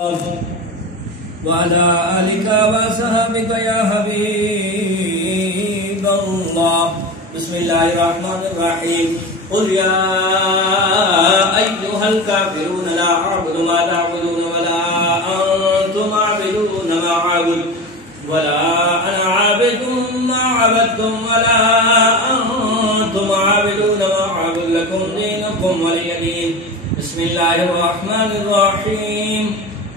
وعلى آلك وصحبك يا حبيب الله. بسم الله الرحمن الرحيم. قل يا أيها الكافرون لا أعبد ما تعبدون ولا أنتم عابدون ما أعبد ولا أنا عابد ما عبدتم ولا أنتم عابدون ما أعبد لكم دينكم ولي دين. بسم الله الرحمن الرحيم.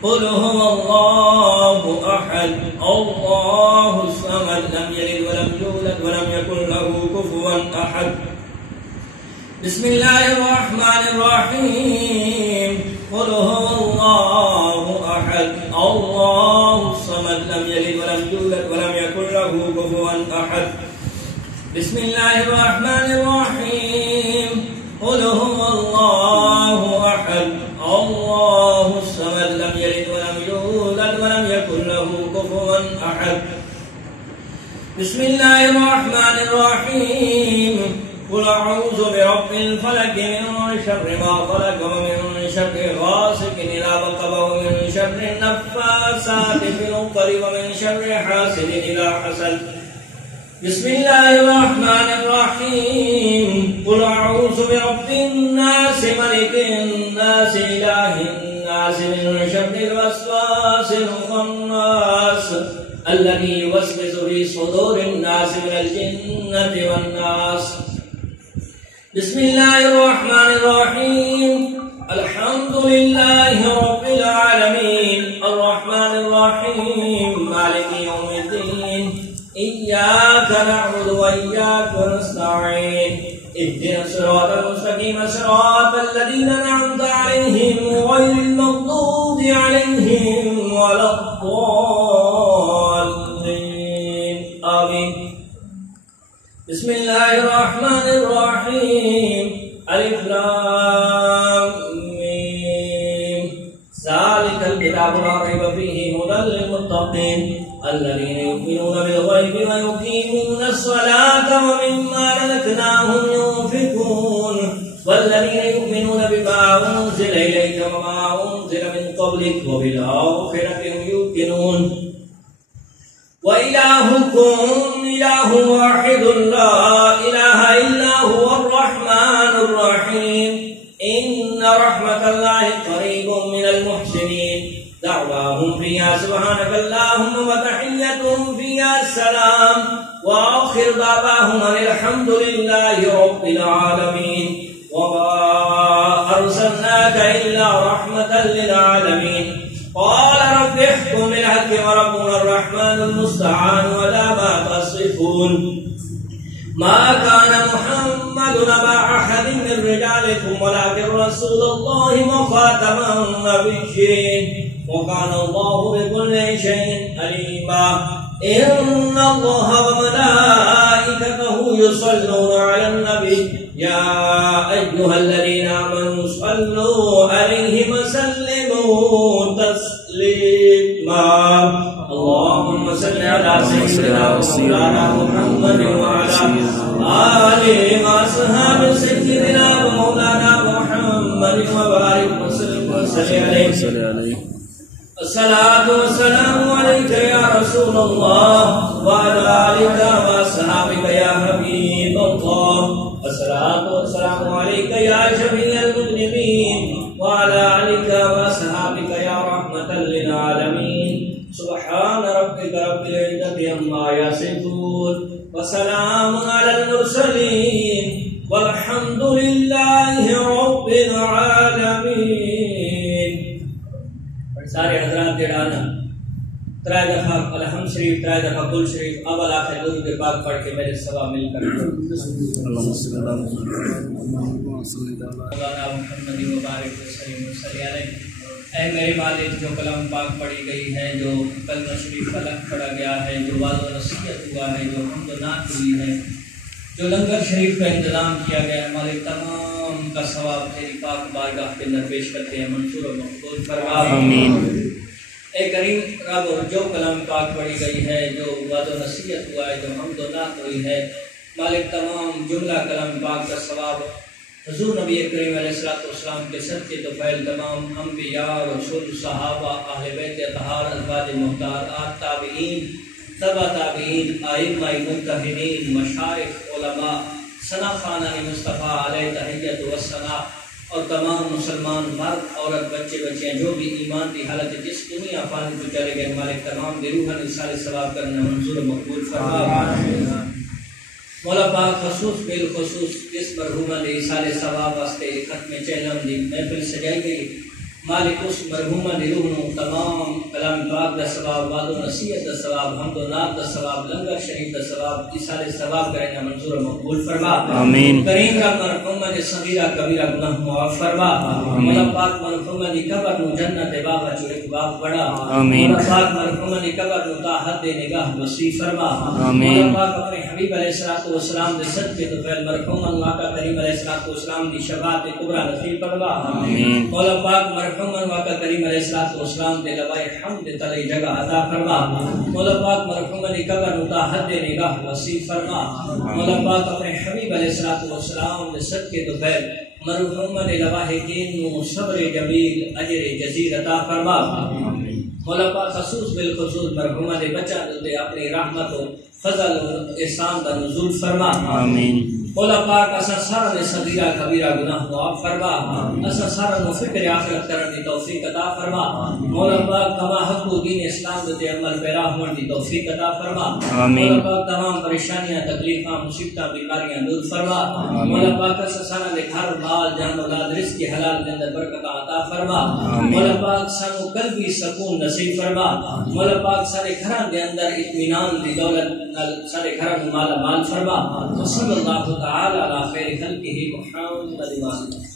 قل هو الله أحد الله الصمد لم يلد ولم يولد ولم يكن له كفوا أحد. بسم الله الرحمن الرحيم. قل هو الله أحد الله الصمد لم يلد ولم يولد ولم يكن له كفوا أحد. بسم الله الرحمن الرحيم. قل هو الله أحد الله الصمد لم يلد ولم يولد ولم يكن له كفوا أحد. بسم الله الرحمن الرحيم. قل أعوذ برب الفلق من شر ما خلق ومن شر غاسق إذا وقب ومن شر النفاثات في العقد ومن شر حاسد إذا حسد. بسم الله الرحمن الرحيم. قل أعوذ برب الناس ملك الناس إله الناس من شر الوسواس الخناس الذي يوسوس في صدور الناس من الجنة والناس. بسم الله الرحمن الرحيم. الحمد لله رب العالمين الرحمن الرحيم مالك يوم الدين إياك نعبد وإياك نستعين اهدنا الصراط المستقيم صراط الذين أنعمت عليهم غير المغضوب عليهم ولا الضالين آمين. بسم الله الرحمن الرحيم. ألف لام ميم ذلك الكتاب لا ريب فيه هدى للمتقين الذين يؤمنون بالغيب ويقيمون الصلاة ومما رزقناهم ينفقون والذين يؤمنون بما أنزل إليك وما أنزل من قبلك وبالآخرة هم يوقنون وإلهكم إله واحد لا إله إلا هو الرحمن الرحيم. إن رحمة الله قريب من المحسنين. دعواهم فيها سبحانك اللهم وتحيتهم فيها السلام وآخر دعواهم أن الحمد لله رب العالمين. وما أرسلناك إلا رحمة للعالمين. قال رب احكم بالحق وربنا الرحمن المستعان ولا ما تصفون. ما كان محمد أبا أحد من رجالكم ولكن رسول الله وخاتم النبيين وكان الله بكل شيء عليما. إن الله وملائكته يصلون على النبي يا أيها الذين آمنوا صلوا عليه وسلموا تسليما. اللهم صل على سيدنا مولانا محمد وعلى آله وأصحاب سيدنا مولانا محمد وبارك وسلم عليه. الصلاة والسلام عليك يا رسول الله وعلى آلك وأصحابك يا حبيب الله. الصلاة والسلام عليك يا شفيع المذنبين وعلى آلك وأصحابك يا رحمة للعالمين. سبحان ربك رب العزة عما يصفون وسلام على المرسلين والحمد لله رب العالمين. سارے حضرات دیڑانا ترائے دفعہ الحمد شریف ترائے دفعہ کل شریف اول آخر درود پاک پڑھ کے میرے سوا مل کر اللہم صلی اللہ محمد مبارک وسلم علیہ. اے میرے والد جو کلام پاک پڑھی گئی ہے جو کلمہ شریف کا لفظ پڑھا گیا ہے جو وعظ و نصیحت ہوا ہے جو حمد و نعت ہوئی ہے جو لنگر شریف کا انتظام کیا گیا ہے ہمارے تمام کا ثواب تیری پاک بارگاہ کے اندر پیش کرتے ہیں منصور و مقبول فرما آمین. اے کریم رب جو کلام پاک پڑھی گئی ہے جو وعظ و نصیحت ہوا ہے جو حمد و نعت ہوئی ہے مالک تمام جملہ کلام پاک کا ثواب حضور نبی کریم علیہ السلام کے صدقے تو پہل تمام انبیاء رسول صحابہ اہل بیت اطہار ازواج مختار تابعین تبع تابعین ائمہ مجتہدین مشائخ علماء ثنا خانہ مصطفیٰ علیہ تحیت و ثنا اور تمام مسلمان مرد عورت بچے بچیاں جو بھی ایمان کی حالت جس دنیا فانی کو چلے گئے مالک تمام بھی روحاً اصال ثواب کرنا منظور مقبول فرما مولا پاک خصوص بالخصوص اس مرحومہ نے اصال ثواب واسطے ختم چہلم دی محفل سجائی گئی مالک اس مرحومہ دی روح تمام کلام پاک دا ثواب وعد و نصیحت دا ثواب حمد و نعت دا ثواب لنگر شریف دا ثواب اصال ثواب کرنا منظور مقبول فرما آمین کریم رب مرحومہ نے صغیرہ کبیرہ گناہ معاف فرما مولا پاک مرحومہ نے قبر نو جنت بابا چورک باب بڑا مولا پاک مرحومہ نے قبر نو تا حد نگاہ وسیع فرما مولا پاک اپنے حبیب علیہ السلام دے صدقے تو پہل مرحومہ نو آقا کریم علیہ السلام دی شفاعت کبریٰ نصیب فرما مولا پاک مرحومن واقع کریم علیہ السلام دے لوائے حمد تلے جگہ عطا فرما مولا پاک مرحومن قبر نتا حد نگاہ وسیع فرما مولا پاک اپنے حبیب علیہ السلام دے صدقے تو خیر مرحومن لوائے دین نو صبر جمیل اجر جزیل عطا فرما مولا پاک خصوص بالخصوص مرحومن دے بچہ دے اپنی رحمت و فضل و احسان دا نزول فرما آمین مولا پاک اسا سارا نے صغیرہ کبیرہ گناہ معاف فرما اسا سارا نو فکر آخرت کرن دی توفیق عطا فرما مولا پاک تمام حق و دین اسلام دے عمل پیرا ہون دی توفیق عطا فرما مولا پاک تمام پریشانیاں تکلیفاں مصیبتاں بیماریاں دور فرما مولا پاک اسا سارا نے گھر مال جان اولاد رزق کی حلال دے اندر برکت عطا فرما مولا پاک سانو قلبی سکون نصیب فرما مولا پاک سارے گھراں دے اندر اطمینان دی دولت سارے گھراں مال مال فرما صلی اللہ تعالی علی خیر خلقہ محمد